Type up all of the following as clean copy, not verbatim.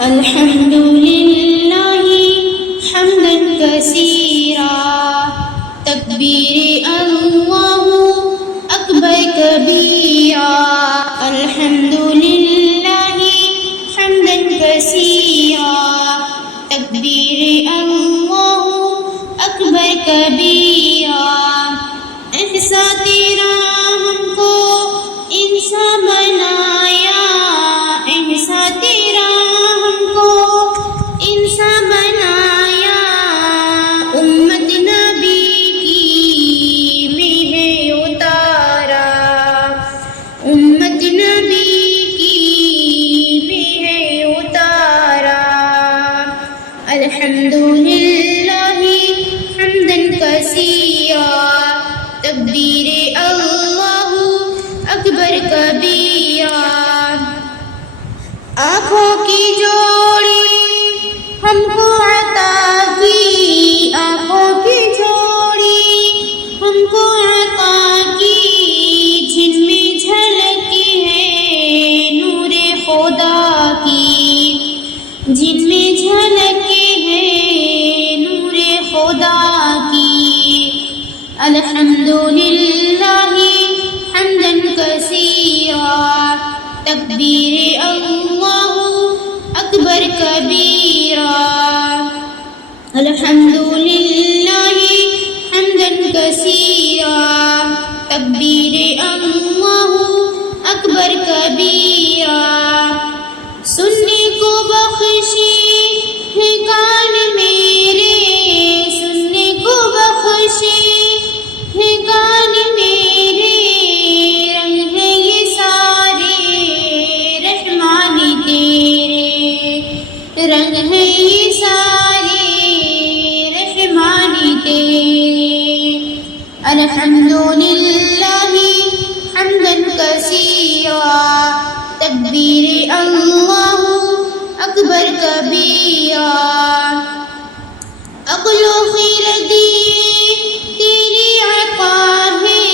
الحمد للہ حمدا کثیرا تکبیر اللہ اکبر کبیرا الحمد للہ حمدا کثیرا تکبیر اللہ اکبر کبیرا احسا تیرا ہم کو انسان بنایا احسا تیرا ہم کو انسان بنایا امت نبی کی میں ہے اتارا امت نبی کی میں ہے اتارا الحمد للہ حمدا کثیرا تکبیر اللہ اکبر کبیرا آنکھوں کی جوڑی ہم کو عطا کی آنکھوں کی جوڑی ہم کو عطا کی جن میں جھلکی ہے نور خدا کی جن میں جھلکی ہے نور خدا کی الحمد للہ حمدا کثیرا تکبیر اللہ اکبر کبیرا الحمد للہ حمدا کثیرا تکبیر اللہ اکبر کبیرا سننے کو بخشی ہے کان میرے سننے کو بخشی ہے کان میرے رنگ ہے یہ سارے رحمانی تیرے رنگ ہے یہ سارے رحمانی تیرے الحمد للہ حمدا کثیرا تکبیر اللہ اکبر کبیرا عقل و خیردی تیری عطا ہے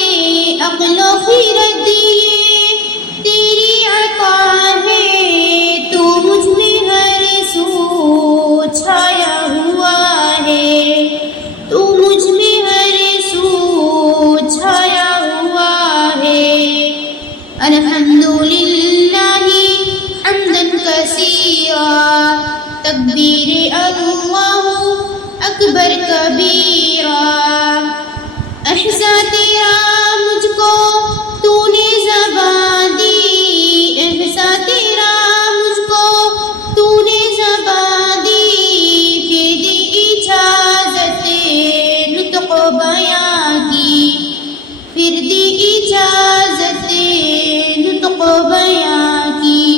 عقل و خیردی تیری عطا ہے تو مجھ میں ہر سو چھایا ہوا ہے تو مجھ میں ہر سو چھایا ہوا ہے الحمد للہ حمدا کثیرا تکبیر اللہ اکبر کبیرا احسا تیرا مجھ کو تو نے زبان دی احسا تیرا مجھ کو تو نے زبان دی پھر دی اجازت نطق و بیان کی پھر دی اجازت نطق و بیان کی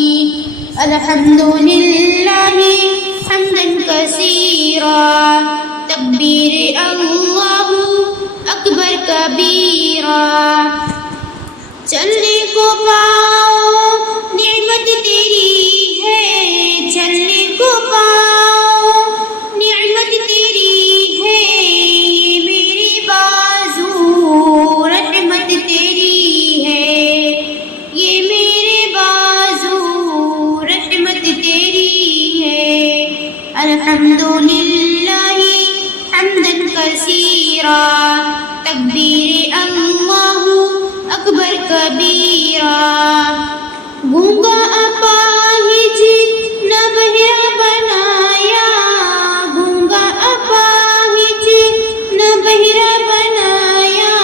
الحمد للہ حمدا کثیرا تکبیر اللہ اکبر کبیرا چلنے کو پاؤ نعمت تیری ہے چلنے کو پاؤ نعمت تیری ہے میری بازو رحمت تیری ہے یہ میرے بازو رحمت تیری ہے الحمد للہ حمدا کثیرا تکبیر اللہ اکبر کبیرا گونگا اپاہج نہ بہرا بنایا گونگا اپاہج نہ بہرا بنایا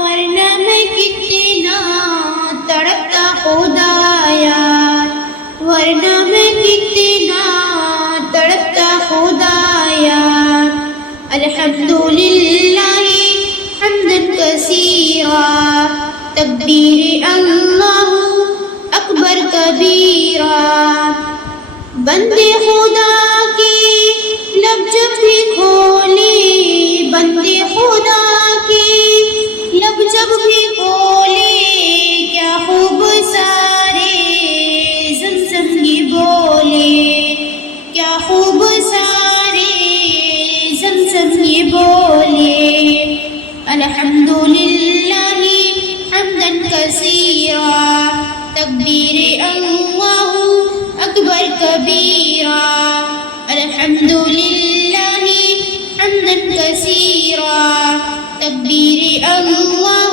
ورنہ میں کتنا تڑپتا خدایا ورنہ میں کتنا تڑپتا خدایا الحمد للہ حمدا کثیرا تکبیر اللہ اکبر کبیرا بندے خدا کی لب جب بھی کھولے بندے خدا کی لب جب بھی کھولے کیا خوب سارے زمزم یہ بولے کیا خوب سارے زمزم یہ بولے الحمد للہ حمدا کثیرا تکبیر اللہ اکبر کبیرا كبيرا الحمد لله حمدا كثيرا تكبير الله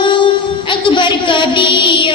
أكبر كبيرا